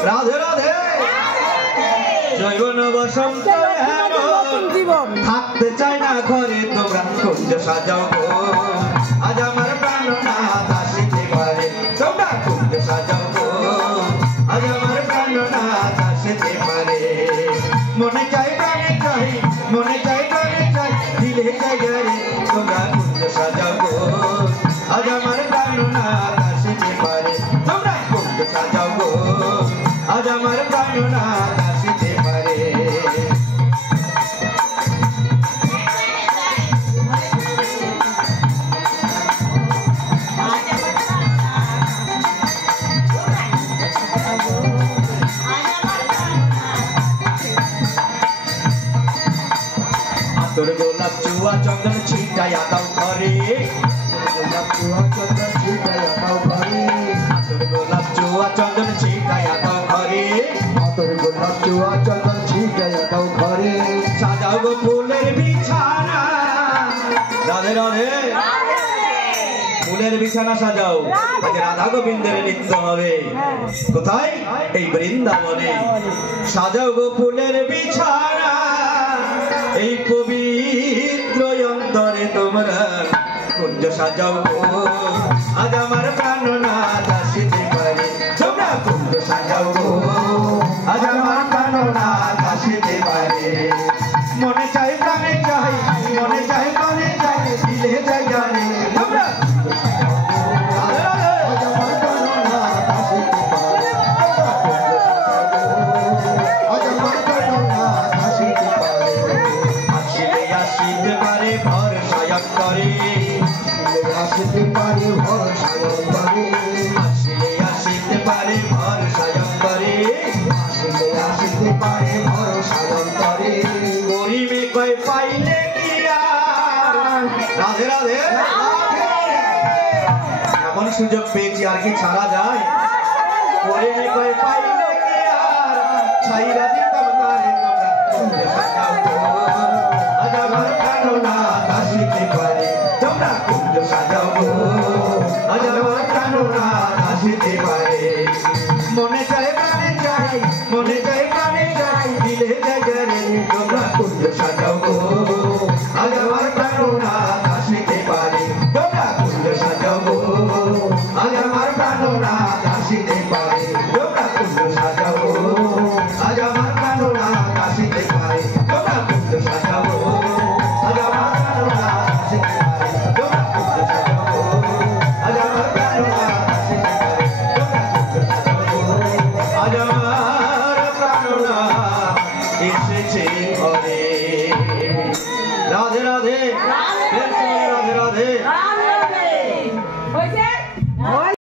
राधे राधे जैवन बसंत থাকতে চাই না ঘরে তোমরা কুঞ্জ সাজাও গো আজ আমার প্রাণনাথ আসিতে পারে তোমরা কুঞ্জ সাজাও গো আজ আমার প্রাণনাথ আসিতে পারে মনে চাই প্রাণে চাই মনে চাই প্রাণে চাই দিলে জায়গায় তোমরা কুঞ্জ সাজাও গো আজ আমার প্রাণনাথ আসিতে পারে তোমরা কুঞ্জ সাজাও গো আজ আমার প্রাণনাথ আসিতে পারে তোর গোলাপ চুয়া চন্দন ছিটাইয়া দাও ঘরে গোলাপ চুয়া চন্দন ছিটাইয়া দাও ঘরে তোর গোলাপ চুয়া চন্দন ছিটাইয়া দাও ঘরে তোর গোলাপ চুয়া চন্দন ছিটাইয়া দাও ঘরে সাজাও গো ফুলের বিছানা রাধে রাধে ফুলের বিছানা সাজাও আজ রাধা গোবিন্দের নৃত্য হবে কোথায় এই বৃন্দাবনে সাজাও গো ফুলের বিছানা এই পবিত্র অন্তরে তোমরা কুঞ্জ সাজাও গো আজ আমার প্রাণনাথ আসিতে পারে তোমরা কুঞ্জ সাজাও গো আজ আমার প্রাণনাথ আসিতে পারে মনে চাই প্রাণে চাই মনে চাই প্রাণে চাই দিলে জায়গায় তোমরা আসিতে পারে ভরসা অন্তরে আসিলে আসিতে পারে ভরসা অন্তরে আসিলে আসিতে পারে ভরসা অন্তরে গরিবে কই পাইলে কি আর রাধে রাধে এমন সুযোগ পেয়েছি আর কি ছাড়া যায় গরিবে কই পাইলে কি আর ছাইরা দিতাম তারে তোমরা সাজাও গো আজ আমার প্রাণনাথ আসিতে পারে তোমরা কুঞ্জ সাজাও গো আজ আমার প্রাণনাথ আসিতে পারে মনে চাই প্রাণে চাই মনে চাই প্রাণে চাই দিলে জায়গায় তোমরা কুঞ্জ সাজাও গো আজ আমার প্রাণনাথ আসিতে পারে তোমরা কুঞ্জ সাজাও গো আজ আমার প্রাণনাথ আসিতে পারে তোমরা কুঞ্জ সাজাও গো আজ আমার প্রাণনাথ আসিতে পারে তোমরা কুঞ্জ সাজাও গো আজ আমার প্রাণনাথ আসিতে পারে তোমরা কুঞ্জ সাজাও গো আজ আমার প্রাণনাথ আসিতে পারে তোমরা কুঞ্জ সাজাও গো আজ আমার প্রাণনাথ এসেছে ঘরে রাধে রাধে রাধে রাধে রাধে